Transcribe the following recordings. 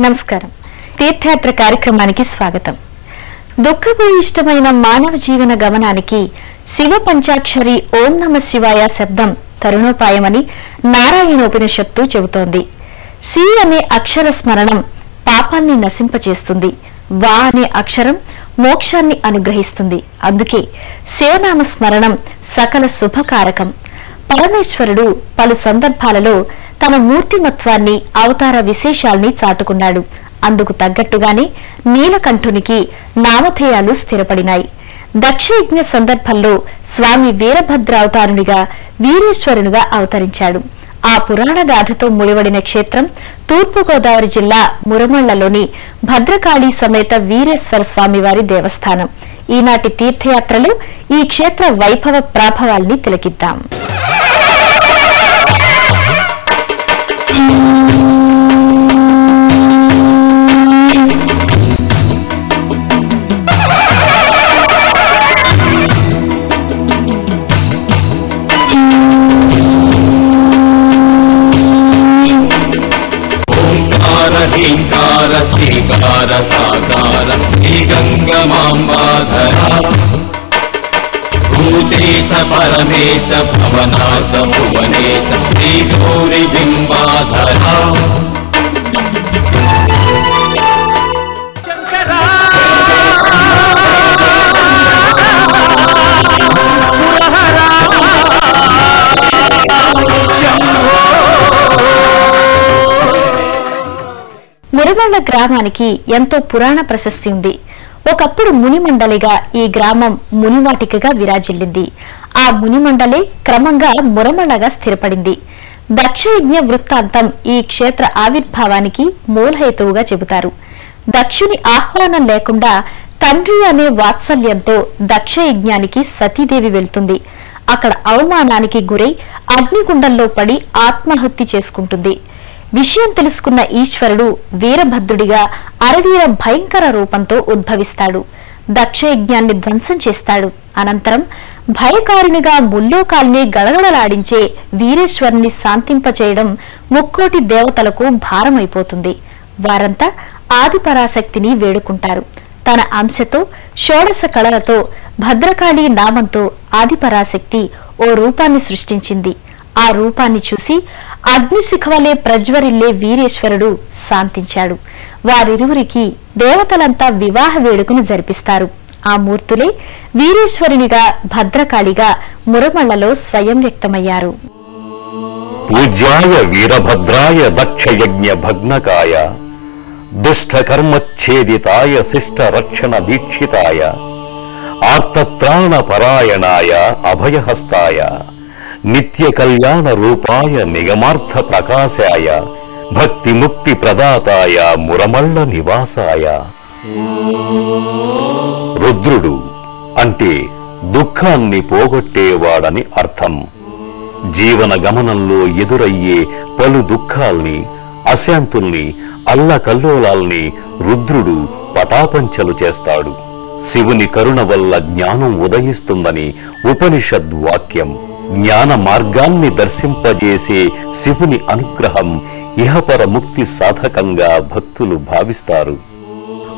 నమస్కారం. తీర్థయాత్ర కార్యక్రమానికి స్వాగతం. దుఃఖభూయిష్టమైన మానవ జీవన గమనానికి శివ పంచాక్షరి ఓం నమ శివాయ శబ్దం తరుణోపాయమని నారాయణోపనిషత్తు చెబుతోంది. సి అనే అక్షర స్మరణం పాపాన్ని నశింపచేస్తుంది. వా అనే అక్షరం మోక్షాన్ని అనుగ్రహిస్తుంది. అందుకే శివనామ స్మరణం సకల శుభకారకం. పరమేశ్వరుడు పలు సందర్భాలలో తన మూర్తిమత్వాన్ని, అవతార విశేషాల్ని చాటుకున్నాడు. అందుకు తగ్గట్టుగానే నీలకంఠునికి నామధేయాలు స్థిరపడినాయి. దక్షయజ్ఞ సందర్భంలో స్వామి వీరభద్ర అవతారునిగా, వీరేశ్వరునిగా అవతరించాడు. ఆ పురాణ గాథతో ముడివడిన క్షేత్రం తూర్పుగోదావరి జిల్లా మురమళ్లలోని భద్రకాళీ సమేత వీరేశ్వర స్వామివారి దేవస్థానం. ఈనాటి తీర్థయాత్రలో ఈ క్షేత్ర వైభవ ప్రాభవాల్ని తిలకిద్దాం. శ్రీకార సాకార శ్రీగంగమాంబాధర భూతేశ పరమేశ భవనాశ భువనేశ శ్రీ గౌరీ బింబాధర మురమళ్ల గ్రామానికి ఎంతో పురాణ ప్రశస్తి ఉంది. ఒకప్పుడు మునిమండలిగా ఈ గ్రామం మునివాటికగా విరాజిల్లింది. ఆ మునిమండలే క్రమంగా మురమళ్లగా స్థిరపడింది. దక్షయజ్ఞ వృత్తాంతం ఈ క్షేత్ర ఆవిర్భావానికి మూలహేతువుగా చెబుతారు. దక్షుని ఆహ్వానం లేకుండా తండ్రి అనే వాత్సల్యంతో దక్షయజ్ఞానికి సతీదేవి వెళ్తుంది. అక్కడ అవమానానికి గురై అగ్నిగుండంలో పడి ఆత్మహత్య చేసుకుంటుంది. విషయం తెలుసుకున్న ఈశ్వరుడు వీరభద్రుడిగా అరవీర భయంకర రూపంతో ఉద్భవిస్తాడు. దక్షయజ్ఞాన్ని ధ్వంసం చేస్తాడు. అనంతరం భయకారునిగా ముల్లోకాల్ని గడగడలాడించే వీరేశ్వరుని శాంతింపచేయడం ముక్కోటి దేవతలకు భారమైపోతుంది. వారంతా ఆదిపరాశక్తిని వేడుకుంటారు. తన అంశతో షోడశ కళలతో భద్రకాళి నామంతో ఆదిపరాశక్తి ఓ రూపాన్ని సృష్టించింది. ఆ రూపాన్ని చూసి అగ్నిశిఖవలే ప్రజ్వరిల్లే వీరేశ్వరుడు శాంతించాడు. వారిరువురికి దేవతలంతా వివాహ వేడుకను జరిపిస్తారు. ఆ మూర్తులే వీరేశ్వరునిగా, భద్రకాళిగా మురమళ్లలో స్వయం వ్యక్తమయ్యారు. పూజ్యాయ వీరభద్రాయ దక్షయజ్ఞ భగ్నకాయ దుష్టకర్మచ్ఛేదితాయ శిష్ట రక్షణ దీక్షితాయ ఆర్తత్రాణ పరాయణాయ అభయహస్తాయ నిత్య కళ్యాణ రూపాయ నిగమార్థ ప్రకాశాయ భక్తి ముక్తి ప్రదాతాయ మురమళ్ల నివాసాయ. రుద్రుడు అంటే దుఃఖాన్ని పోగొట్టేవాడని అర్థం. జీవన గమనంలో ఎదురయ్యే పలు దుఃఖాల్ని, అశాంతుల్ని, అల్లకల్లోలాల్ని రుద్రుడు పటాపంచలు చేస్తాడు. శివుని కరుణ వల్ల జ్ఞానం ఉదయిస్తుందని ఉపనిషద్ వాక్యం. జ్ఞాన మార్గాన్ని దర్శింపజేసే శివుని అనుగ్రహం ఇహపర ముక్తి సాధకంగా భక్తులు భావిస్తారు.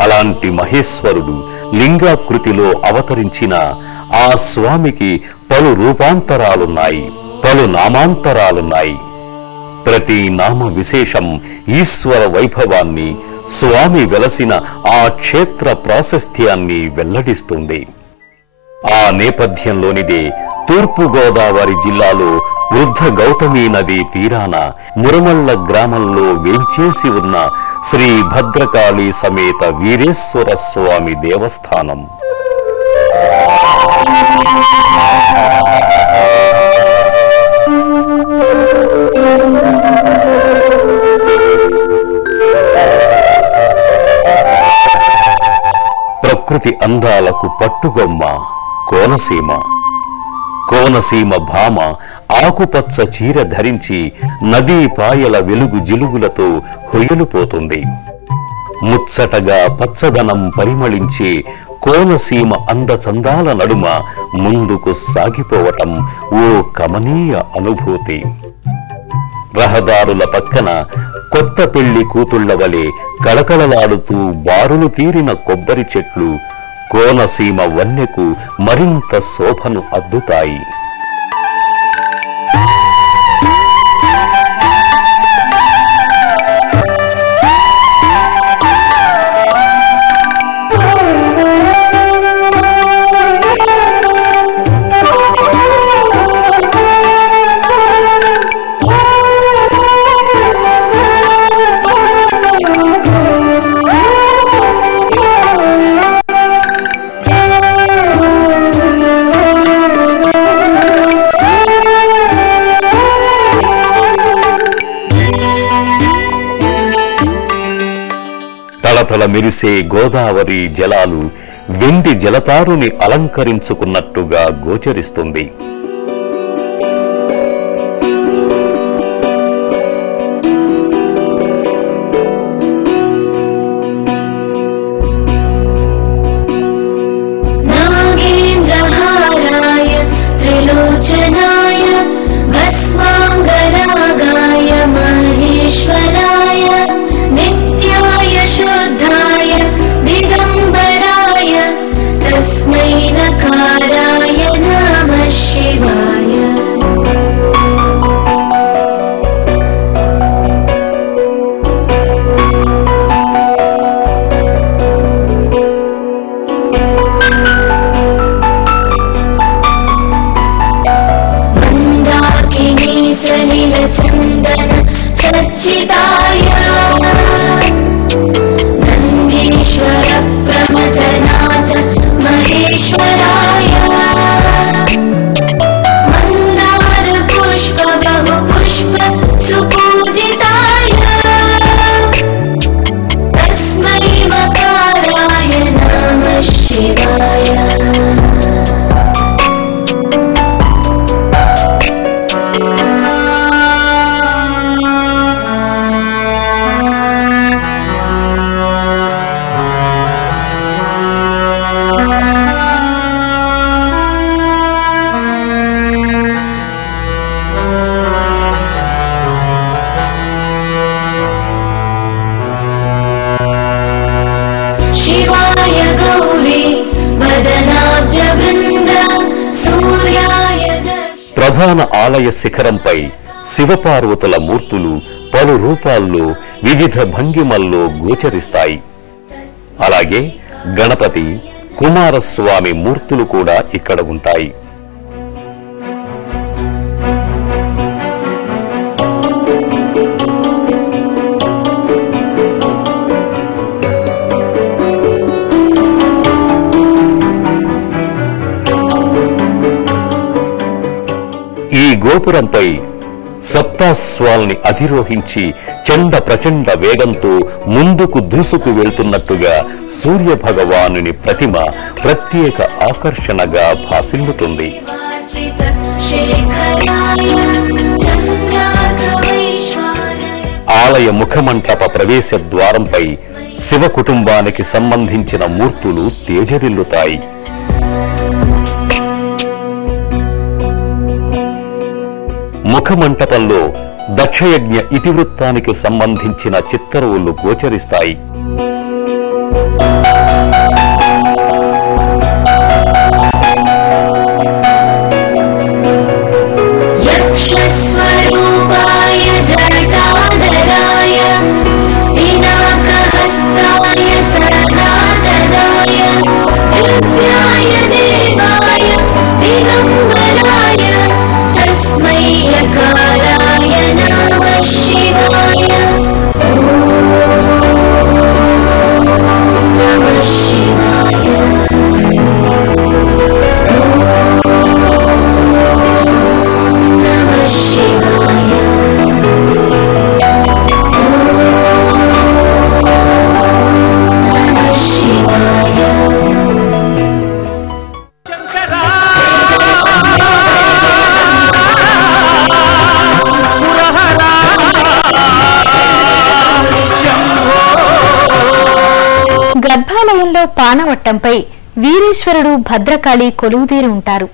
అలాంటి మహేశ్వరుడు లింగాకృతిలో అవతరించిన ఆ స్వామికి పలు రూపాంతరాలున్నాయి, పలు నామాంతరాలున్నాయి. ప్రతి నామ విశేషం ఈశ్వర వైభవాన్ని, స్వామి వెలసిన ఆ క్షేత్ర ప్రాశస్త్యాన్ని వెల్లడిస్తుంది. ఆ నేపథ్యంలోనిదే తూర్పుగోదావరి జిల్లాలో వృద్ధ గౌతమీ నది తీరాన మురమళ్ల గ్రామంలో వేంచేసి ఉన్న శ్రీ భద్రకాళి సమేత వీరేశ్వర స్వామి దేవస్థానం. ప్రకృతి అందాలకు పట్టుగొమ్మ కోనసీమ. కోనసీమ భామ ఆకుపచ్చ చీర ధరించి నదీ పాయల వెలుగు జిలుగులతో హొయలుపోతుంది. ముచ్చటగా పచ్చదనం పరిమళించే కోనసీమ అందచందాల నడుమ ముందుకు సాగిపోవటం ఓ కమనీయ అనుభూతి. రహదారుల పక్కన కొత్త పెళ్లి కూతుళ్ల వలె కళకళలాడుతూ బారులు తీరిన కొబ్బరి చెట్లు కోనసీమ వన్నెకు మరింత శోభను అద్దుతాయి. తలతల మెరిసే గోదావరి జలాలు వెండి జలతారుని అలంకరించుకున్నట్టుగా గోచరిస్తుంది. ప్రధాన ఆలయ శిఖరంపై శివపార్వతుల మూర్తులు పలు రూపాల్లో వివిధ భంగిమల్లో గోచరిస్తాయి. అలాగే గణపతి, కుమారస్వామి మూర్తులు కూడా ఇక్కడ ఉంటాయి. ఈ గోపురంపై సప్తాశ్వాల్ని అధిరోహించి చండ ప్రచండ వేగంతో ముందుకు దూసుకు వెళ్తున్నట్టుగా సూర్య భగవానుని ప్రతిమ ప్రత్యేక ఆకర్షణగా భాసిల్లుతుంది. ఆలయ ముఖమంటప ప్రవేశ ద్వారంపై శివ కుటుంబానికి సంబంధించిన మూర్తులు తేజరిల్లుతాయి. ముఖమంటపంలో దక్షయజ్ఞ ఇతివృత్తానికి సంబంధించిన చిత్తరువులు గోచరిస్తాయి. గర్భాలయంలో పానవట్టంపై వీరేశ్వరుడు, భద్రకాళి కొలువుదీరి ఉంటారు.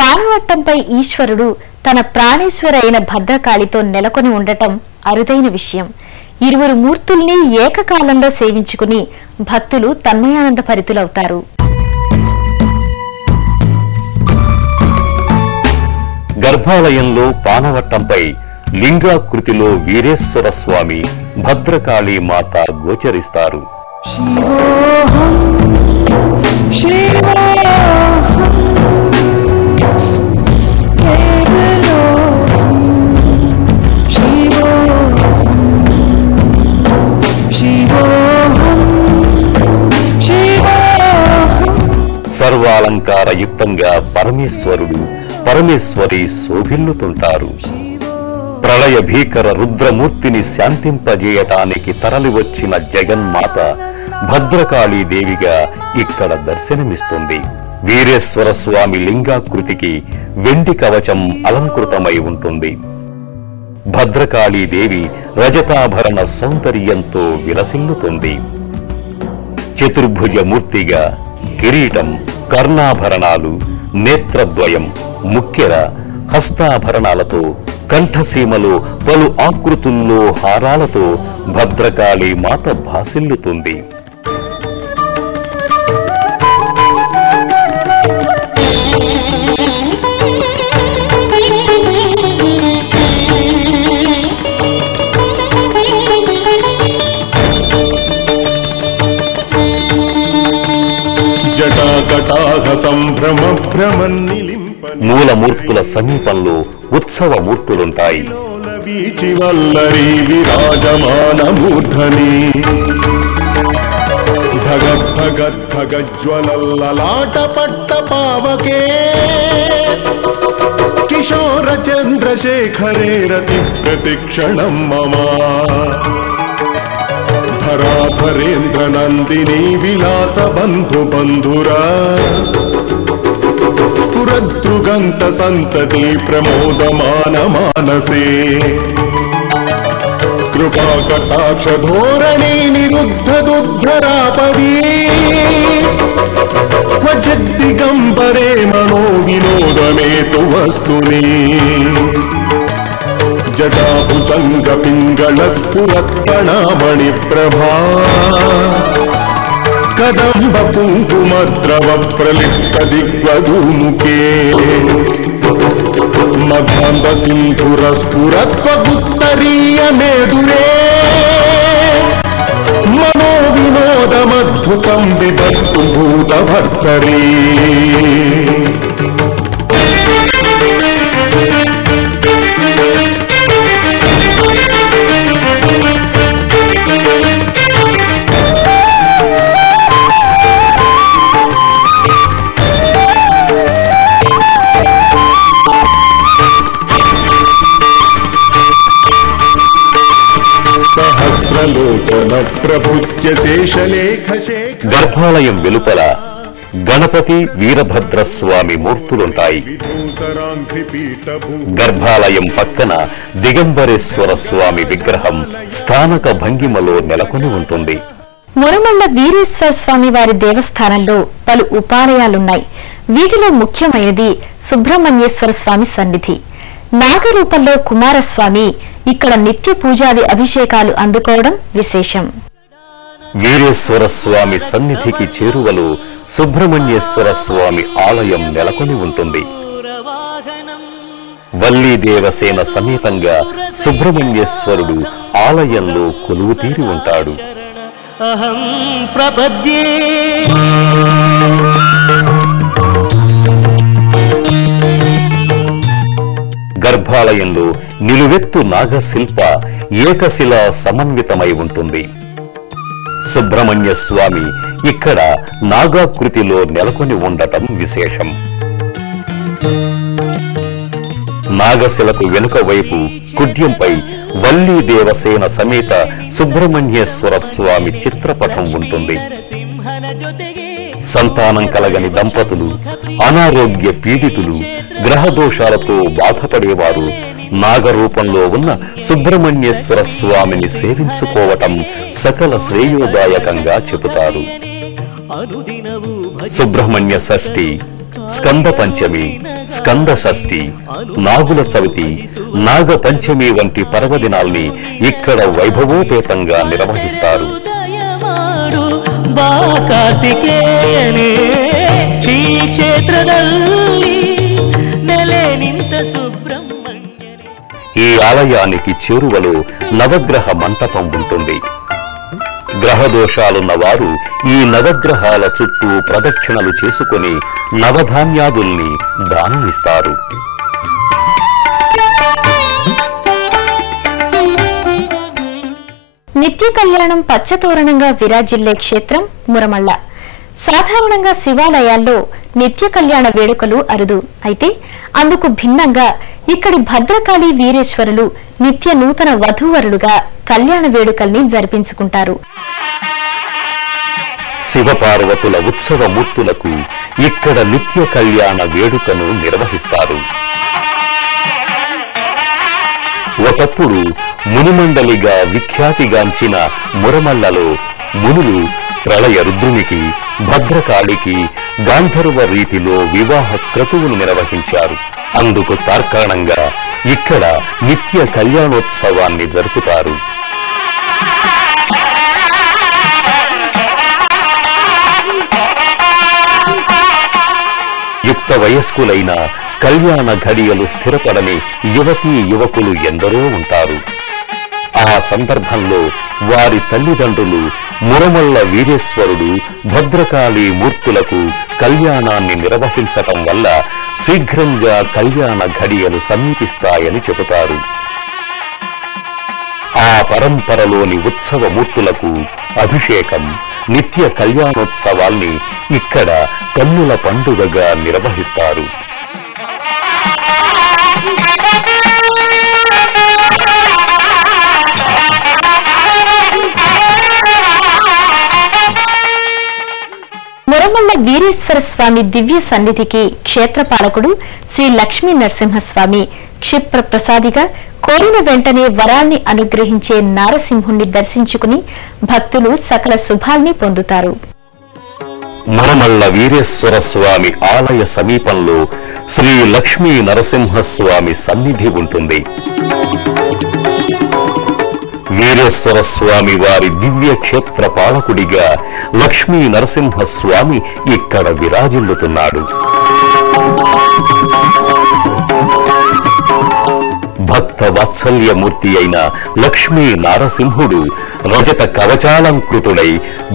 పానవట్టంపై ఈశ్వరుడు తన ప్రాణేశ్వర అయిన భద్రకాళితో నెలకొని ఉండటం అరుదైన విషయం. ఇరువురు మూర్తుల్ని ఏకకాలంలో సేవించుకుని భక్తులు తన్మయానంద భరితులవుతారు. గర్భాలయంలో పానవట్టంపై లింగాకృతిలో వీరేశ్వర స్వామి, భద్రకాళీ మాత గోచరిస్తారు. సర్వాలంకార యుక్తంగా పరమేశ్వరుడు, పరమేశ్వరి శోభిల్లుతుంటారు. ప్రళయ భీకర రుద్రమూర్తిని శాంతింపజేయటానికి తరలివచ్చిన జగన్మాత భద్రకాళీదేవిగా ఇక్కడ దర్శనమిస్తుంది. వీరేశ్వర స్వామి లింగాకృతికి వెండి కవచం అలంకృతమై ఉంటుంది. భద్రకాళీదేవి రజతాభరణ సౌందర్యంతో విలసిల్లుతుంది. చతుర్భుజమూర్తిగా కిరీటం, కర్ణాభరణాలు, నేత్రద్వయం, ముక్కెర, హస్తాభరణాలతో, కంఠసీమలో పలు ఆకృతుల్లో హారాలతో భద్రకాళీ మాత భాసిల్లుతుంది. మూలమూర్తుల సమీపంలో ఉత్సవ మూర్తులుంటాయి. కిశోర చంద్రశేఖరే రతి ప్రతిక్షణం మమా ధరాధరేంద్ర నందిని విలాస బంధు బంధురా స్ఫురద్రుగంత సంతతి ప్రమోదమాన మానసే కృపా కటాక్ష ధోరణి నిరుద్ధ దుద్ధరాపదీ క్వచిద్ దిగంబరే మనో వినోదమేతు వస్తుని జటాభుజంగ పింగళ స్ఫురత్పణామణి ప్రభా కదంబ కుంకుమద్రవ ప్రలిప్త దిగ్వధూముఖే మధ్యాంబ సింధుర స్ఫురత్వగుత్తరీయ మేదురే మనో వినోదమద్భుతం విభక్తు భూత భర్తరీ గర్భాలయం వెలుపల గణపతి, వీరభద్రస్వామి మూర్తులుంటాయి. గర్భాలయం పక్కన దిగంబరేశ్వర స్వామి విగ్రహం స్థానక భంగిమలో నెలకొని ఉంటుంది. మురమళ్ళ వీరేశ్వర స్వామి వారి దేవస్థానంలో పలు ఉపాలయాలున్నాయి. వీటిలో ముఖ్యమైనది సుబ్రహ్మణ్యేశ్వర స్వామి సన్నిధి. నాగరూపంలో కుమారస్వామి ఇక్కడ నిత్య పూజాది అభిషేకాలు అందుకోవడం విశేషం. వీరేశ్వర స్వామి సన్నిధికి చేరువలో సుబ్రహ్మణ్యేశ్వర స్వామి ఆలయం నెలకొని ఉంటుంది. వల్లీ దేవసేన సమేతంగా సుబ్రహ్మణ్యేశ్వరుడు ఆలయంలో కొలువుతీరి ఉంటాడు. గర్భాలయంలో నిలువెత్తు నాగశిల్ప ఏకశిల సమన్వితమై ఉంటుంది. సుబ్రహ్మణ్య స్వామి ఇక్కడ నాగాకృతిలో నెలకొని ఉండటం విశేషం. నాగశిలకు వెనుక వైపు కుడ్యంపై వల్లీ దేవసేన సమేత సుబ్రహ్మణ్యేశ్వర స్వామి చిత్రపటం ఉంటుంది. సంతానం కలగని దంపతులు, అనారోగ్య పీడితులు, గ్రహదోషాలతో బాధపడేవారు నాగరూపంలో ఉన్న సుబ్రహ్మణ్యేశ్వర స్వామిని సేవించుకోవటం సకల శ్రేయోదాయకంగా చెబుతారు. సుబ్రహ్మణ్య షష్ఠి, స్కంద పంచమి, స్కంద షష్ఠి, నాగుల చవితి, నాగ పంచమి వంటి పర్వదినాల్ని ఇక్కడ వైభవోపేతంగా నిర్వహిస్తారు. ఈ ఆలయానికి చేరువలో నవగ్రహ మంటపం ఉంటుంది. గ్రహదోషాలున్న వారు ఈ నవగ్రహాల చుట్టూ ప్రదక్షిణలు చేసుకుని నవధాన్యాదుల్ని దానమిస్తారు. నిత్య కళ్యాణం పచ్చతోరణంగా విరాజిల్లే క్షేత్రం మురమళ్ళ. సాధారణంగా శివాలయాల్లో నిత్య కళ్యాణ వేడుకలు అరుదు. అయితే అందుకు భిన్నంగా ఇక్కడి భద్రకాళి వీరేశ్వరులు నిత్య నూతన వధూవరులుగా కళ్యాణ వేడుకల్ని జరిపించుకుంటారు. శివపార్వతుల ఉత్సవ మూర్తులకు ఇక్కడ నిత్య కళ్యాణ వేడుకను నిర్వహిస్తారు. ఒకప్పుడు మునిమండలిగా విఖ్యాతిగాంచిన మురమళ్ళలో మునులు ప్రళయ రుద్రునికి, భద్రకాళికి గాంధర్వ రీతిలో వివాహ క్రతువును నిర్వహించారు. అందుకు తార్కాణంగా ఇక్కడ నిత్య కళ్యాణోత్సవాన్ని జరుపుతారు. యుక్త వయస్కులైన కళ్యాణ ఘడియలు స్థిరపడని యువతీ యువకులు ఎందరో ఉంటారు. ఆ సందర్భంలో వారి తల్లిదండ్రులు మురమళ్ళ వీరేశ్వరుడు, భద్రకాళి మూర్తులకు కళ్యాణాన్ని నిర్వహించటం వల్ల శీఘ్రంగా కళ్యాణ ఘడియలు సమీపిస్తాయని చెబుతారు. ఆ పరంపరలోని ఉత్సవ మూర్తులకు అభిషేకం, నిత్య కళ్యాణోత్సవాల్ని ఇక్కడ కన్నుల పండుగగా నిర్వహిస్తారు. మురమళ్ళ వీరేశ్వర స్వామి దివ్య సన్నిధికి క్షేత్రపాలకుడు శ్రీ లక్ష్మీ నరసింహస్వామి క్షిప్ర ప్రసాదిగా కోరిన వెంటనే వరాల్ని అనుగ్రహించే నారసింహుణ్ణి దర్శించుకుని భక్తులు సకల శుభాల్ని పొందుతారు. మురమళ్ళ వీరేశ్వర స్వామి ఆలయ సమీపంలో శ్రీ లక్ష్మీ నరసింహస్వామి సన్నిధి ఉంటుంది. వీరేశ్వర స్వామి వారి దివ్య క్షేత్ర పాలకుడిగా లక్ష్మీ నరసింహస్వామి ఇక్కడ విరాజిల్లుతున్నాడు. భక్త వాత్సల్యమూర్తి అయిన లక్ష్మీ నారసింహుడు రజత కవచాలంకృతుడై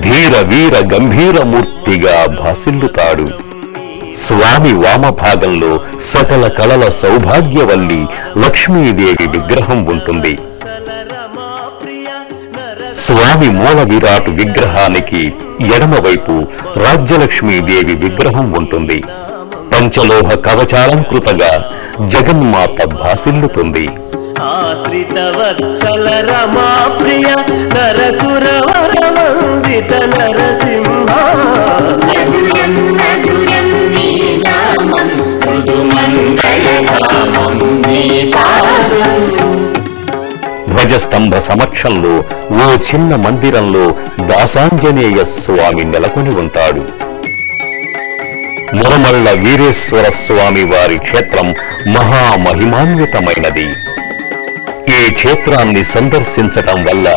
ధీర వీర గంభీర మూర్తిగా భాసిల్లుతాడు. స్వామి వామభాగంలో సకల కళల సౌభాగ్యవల్లి లక్ష్మీదేవి విగ్రహం ఉంటుంది. స్వామి మూల విరాట్ విగ్రహానికి ఎడమవైపు రాజ్యలక్ష్మీదేవి విగ్రహం ఉంటుంది. పంచలోహ కవచాలంకృతగా జగన్మాత భాసిల్లుతుంది. ధ్వజస్తంభ సమక్షంలో ఓ చిన్న మందిరంలో దాసాంజనేయ స్వామి నెలకొని ఉంటాడు. మురమళ్ళ వీరేశ్వర స్వామి వారి క్షేత్రం మహామహిమాన్వితమైనది. ఈ క్షేత్రాన్ని సందర్శించటం వల్ల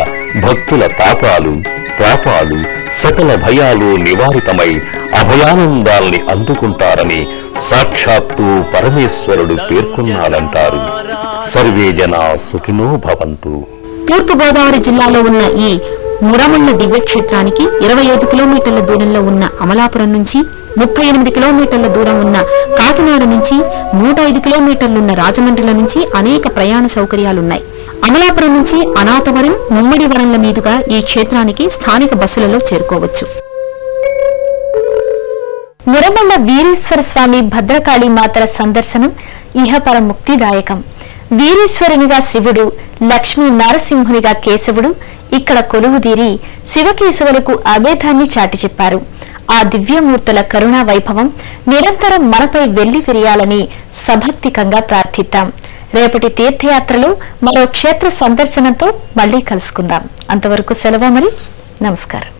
భక్తుల తాపాలు, పాపాలు, సకల భయాలు నివారితమై అభయానందాల్ని అందుకుంటారని సాక్షాత్తు పరమేశ్వరుడు పేర్కొన్నాడంటారు. సర్వే జనా సుఖినో భవంతు. తూర్పుగోదావరి జిల్లాలో ఉన్న ఈ మురమళ్ళ దివ్యక్షేత్రానికి 25 కిలోమీటర్ల దూరంలో ఉన్న అమలాపురం నుంచి, 38 కిలోమీటర్ల దూరం ఉన్న కాకినాడ నుంచి, 105 కిలోమీటర్లున్న రాజమండ్రిల నుంచి అనేక ప్రయాణ సౌకర్యాలున్నాయి. అమలాపురం నుంచి అనాథవరం, ముమ్మడివరంల మీదుగా ఈ క్షేత్రానికి స్థానిక బస్సులలో చేరుకోవచ్చు. మురమళ్ళ వీరేశ్వర స్వామి భద్రకాళి మాతల సందర్శనం ఇహపర ముక్తిదాయకం. వీరేశ్వరునిగా శివుడు, లక్ష్మీ నరసింహునిగా కేశవుడు ఇక్కడ కొలువుదీరి శివకేశవులకు అభేదాన్ని చాటి చెప్పారు. ఆ దివ్యమూర్తుల కరుణా వైభవం నిరంతరం మనపై వెళ్లి విరియాలని సభక్తికంగా ప్రార్థిద్దాం. రేపటి తీర్థయాత్రలో మరో క్షేత్ర సందర్శనంతో మళ్లీ కలుసుకుందాం. అంతవరకు సెలవు. మరి నమస్కారం.